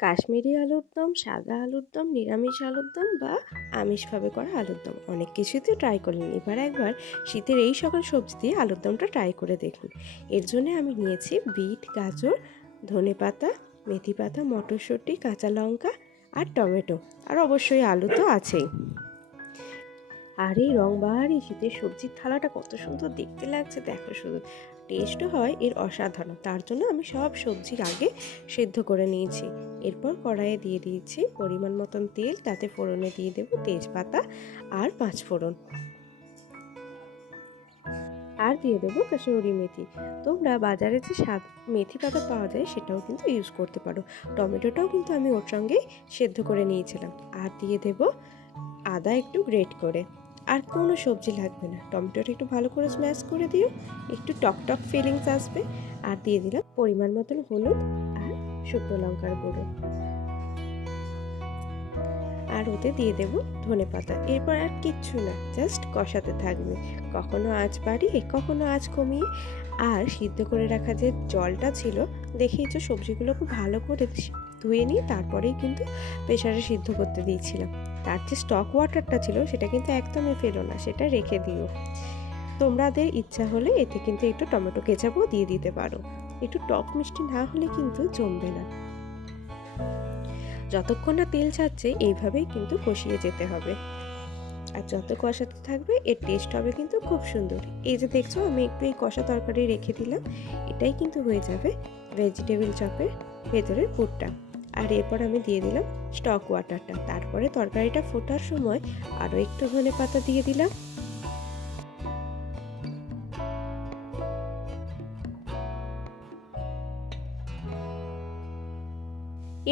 কাশ্মীরি আলুর দম, সাদা আলুর দম, নিরামিষ আলুর দম বা আমিষভাবে করা আলুর দম অনেক কিছুই তো ট্রাই করলেন। এবার একবার শীতের এই সকল সবজি দিয়ে আলুর দমটা ট্রাই করে দেখুন। এর জন্য আমি নিয়েছি বিট, গাজর, ধনেপাতা, মেথি পাতা, মটরশুঁটি, কাঁচা লঙ্কা আর টমেটো, আর অবশ্যই আলু তো আছেই। আর এই রংবাহারি শীতের সবজির থালাটা কত সুন্দর দেখতে লাগছে দেখো শুধু। টেস্টও হয় এর অসাধারণ। তার জন্য আমি সব সবজির আগে সেদ্ধ করে নিয়েছি। এরপর কড়াইয়ে দিয়ে দিয়েছি পরিমাণ মতন তেল, তাতে ফোড়নে দিয়ে দেব তেজপাতা আর 5 ফোড়ন, আর দিয়ে দেবো কাসুরি মেথি। তোমরা বাজারে যে মেথি পাতা পাওয়া যায় সেটাও কিন্তু ইউজ করতে পারো। টমেটোটাও কিন্তু আমি ওর সঙ্গেই সেদ্ধ করে নিয়েছিলাম। আর দিয়ে দেব আদা একটু গ্রেট করে। আর কোনো সবজি লাগবে না, টমেটোটা একটু ভালো করে স্ম্যাশ করে দিও, একটু টক টক ফিলিংস আসবে। আর দিয়ে দিলাম পরিমাণ মতন হলুদ আর শুকনো লঙ্কার গুঁড়ো, আর ওতে দিয়ে দেব ধনেপাতা। এরপর আর কিচ্ছু না, জাস্ট কষাতে থাকবে, কখনো আঁচ বাড়িয়ে কখনো আঁচ কমিয়ে। আর সিদ্ধ করে রাখা যে জলটা ছিল, দেখেই তো সবজিগুলো খুব ভালো করে ধুয়ে নিই, তারপরেই কিন্তু প্রেসারে সিদ্ধ করতে দিয়েছিলাম। তার যে স্টক ওয়াটারটা ছিল সেটা কিন্তু একদমই ফেলো না, সেটা রেখে দিও। তোমাদের ইচ্ছা হলে এতে কিন্তু একটু টমেটো কেচাপও দিয়ে দিতে পারো। একটু টক মিষ্টি না হলে কিন্তু জমবে না। যতক্ষণ না তেল ছাড়ছে এইভাবেই কিন্তু কষিয়ে যেতে হবে। আর যত কষাতে থাকবে এর টেস্ট হবে কিন্তু খুব সুন্দর। এই যে দেখছো আমি একটু এই কষা তরকারি রেখে দিলাম, এটাই কিন্তু হয়ে যাবে ভেজিটেবিল চপের ভেতরের পুরটা। আর এরপর আমি দিয়ে দিলাম স্টক ওয়াটারটা। তারপরে তরকারিটা ফোটার সময় আরও একটু ধনেপাতা দিয়ে দিলাম।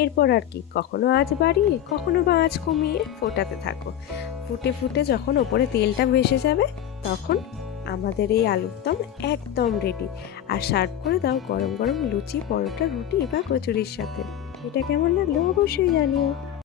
এরপর আর কি, কখনো আঁচ বাড়িয়ে কখনো বা আঁচ কমিয়ে ফোটাতে থাকো। ফুটে ফুটে যখন ওপরে তেলটা ভেসে যাবে, তখন আমাদের এই আলুর দম একদম রেডি। আর সার্ভ করে দাও গরম গরম লুচি, পরোটা, রুটি বা কচুরির সাথে। এটা কেমন লাগলো অবশ্যই জানিও।